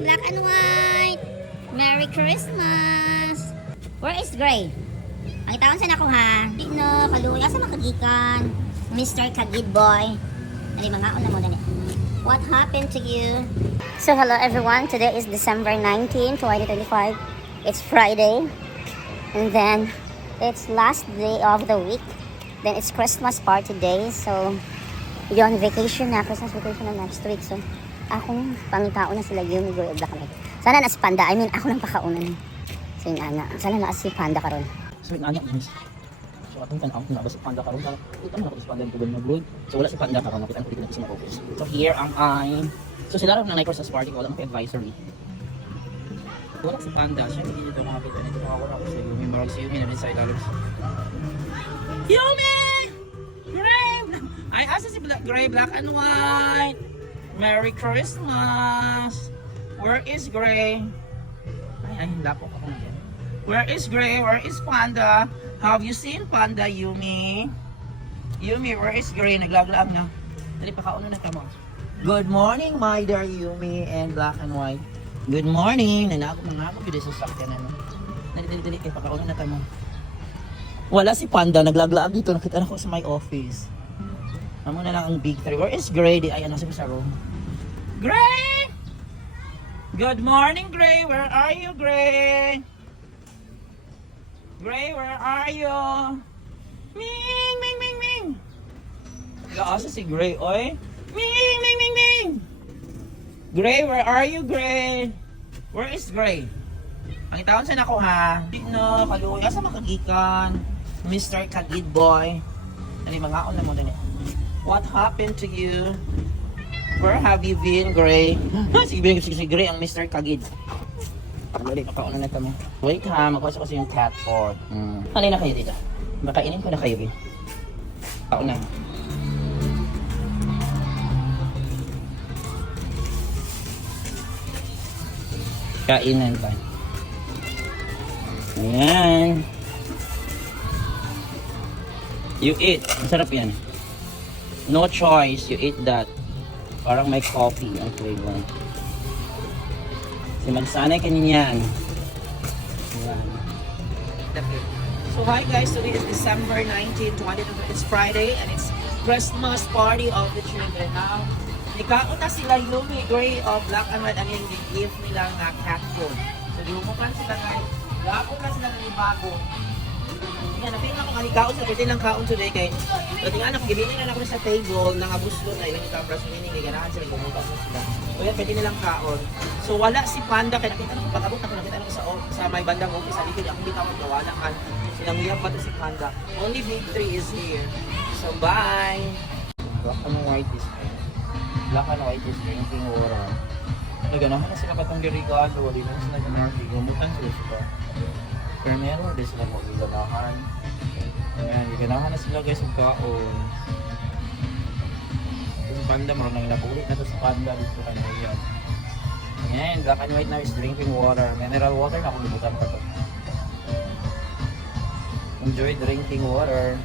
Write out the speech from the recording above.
Gray, black and white. Merry Christmas. Where is Gray? Ang itaon sa nako ha. No, kaluya sa makagikan. Mr. Kagid Boy. Dali mga una mo dali. What happened to you? So hello everyone. Today is December 19, 2025. It's Friday. And then it's last day of the week. Then it's Christmas party day. So yon, vacation na. Christmas vacation na next week. So akong pangitao na sila yung Gray Black and White. Sana na si Panda. I mean, ako lang pakaunan. So yun ana. Sana na si Panda karon. So yun ana, miss. So atong tan-aw na ba si Panda karon sa kita man ako si Panda ko mag-vlog. So wala si Panda karon, nakita ko dito na sa office. So here am I. So sila ron na Christmas party ko, wala mo advisory. Wala si Panda, siya hindi dito makapit na ito. Wala ko sa Yumi, marag si Yumi na inside dollars. Yumi! Gray! I asked si Gray, black and white. Merry Christmas! Where is Gray? Ay, hindi po ako yan. Where is Gray? Where is Panda? Have you seen Panda, Yumi? Yumi, where is Gray? Naglaglaag na. Dali, pakauna na ka mo. Good morning, my dear Yumi and black and white. Good morning. Nanakot dito sa sakyan. Dali, kayo pakauna na ka mo. Wala si Panda, naglaglaag dito. Nakita na ko sa my office. Amo na lang ang big three. Where is Gray? Ay, ano sa room? Gray! Good morning, Gray. Where are you, Gray? Gray, where are you? Ming, ming, ming, ming. Gaasa si Gray, oy. Ming, ming, ming, ming. Gray, where are you, Gray? Where is Gray? Ang itaon sa nako ha. No, kaluya sa makagikan. Mr. Kagid Boy. Dali, mga on na mo dali. What happened to you? Where have you been, Gray? Si Gray ang Mr. Kagid. Dali, papauna na kami. Wait ha, magkuha ko sa yung cat food. Halina na kayo dito. Makainin ko na kayo, eh. Pauna. Kainan pa. Ayan. You eat. Masarap yan. No choice, you eat that. Parang may coffee ang flavor. Kasi magsanay ka niyan. So hi guys, today is December 19, 2020. It's Friday and it's Christmas party of the children. Now, ikaon na sila Yumi, Gray of black and white. Ano yung gift nila nga cat food. So di mo kan sila nga. Gapon na sila ng bago. Yan, napin ako nga ikaon sa pwede lang kaon today kay pwede nga anak, gibinin na ako sa table ng abuslo na yun yung kabras meaning kay ganahan sila pumunta sila. So yan, pwede nilang kaon. So wala si Panda, kaya nakita ko pag-abot ako, nakita ko sa may bandang office, sabi ko, hindi ka magkawala kan. Sinangiyap ba ito si Panda? Only big three is here. So bye! Black and white is here. Black and white is drinking water. Naganahan na sila katong dirigado, wali na sila ganahan, gumutan sila sila. Pero meron din sila mo ganahan. Ayan, ganahan na sila guys ang kaon. Yung Panda, marunong nang nakulit na ito sa Panda dito kanina yan. Ayan, black and white now is drinking water. Mineral water na kung libutan pa ito. Enjoy drinking water.